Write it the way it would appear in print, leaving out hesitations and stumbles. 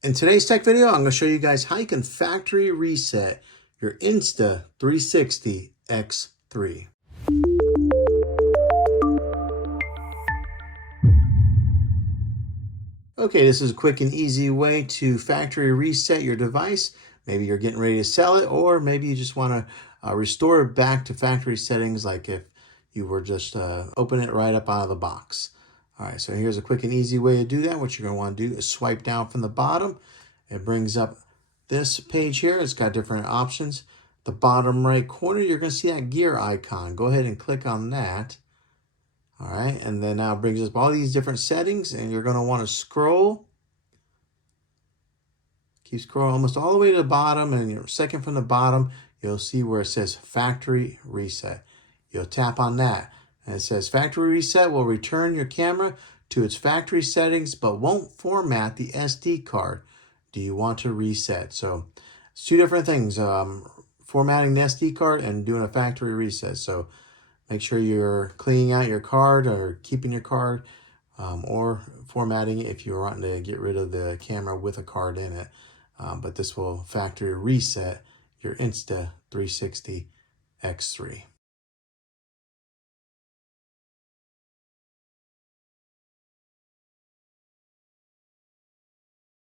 In today's tech video, I'm going to show you guys how you can factory reset your Insta360 X3. Okay, this is a quick and easy way to factory reset your device. Maybe you're getting ready to sell it, or maybe you just want to restore it back to factory settings, like if you were just open it right up out of the box. All right, so here's a quick and easy way to do that. What you're going to want to do is swipe down from the bottom. It brings up this page here. It's got different options. The bottom right corner, you're going to see that gear icon. Go ahead and click on that. All right, and then now it brings up all these different settings, and you're going to want to scroll. Keep scrolling almost all the way to the bottom, and your second from the bottom, you'll see where it says Factory Reset. You'll tap on that, and it says Factory Reset will return your camera to its factory settings, but won't format the SD card. Do you want to reset? So it's two different things, formatting the SD card and doing a factory reset. So make sure you're cleaning out your card or keeping your card, or formatting it if you're wanting to get rid of the camera with a card in it. But this will factory reset your Insta360 X3.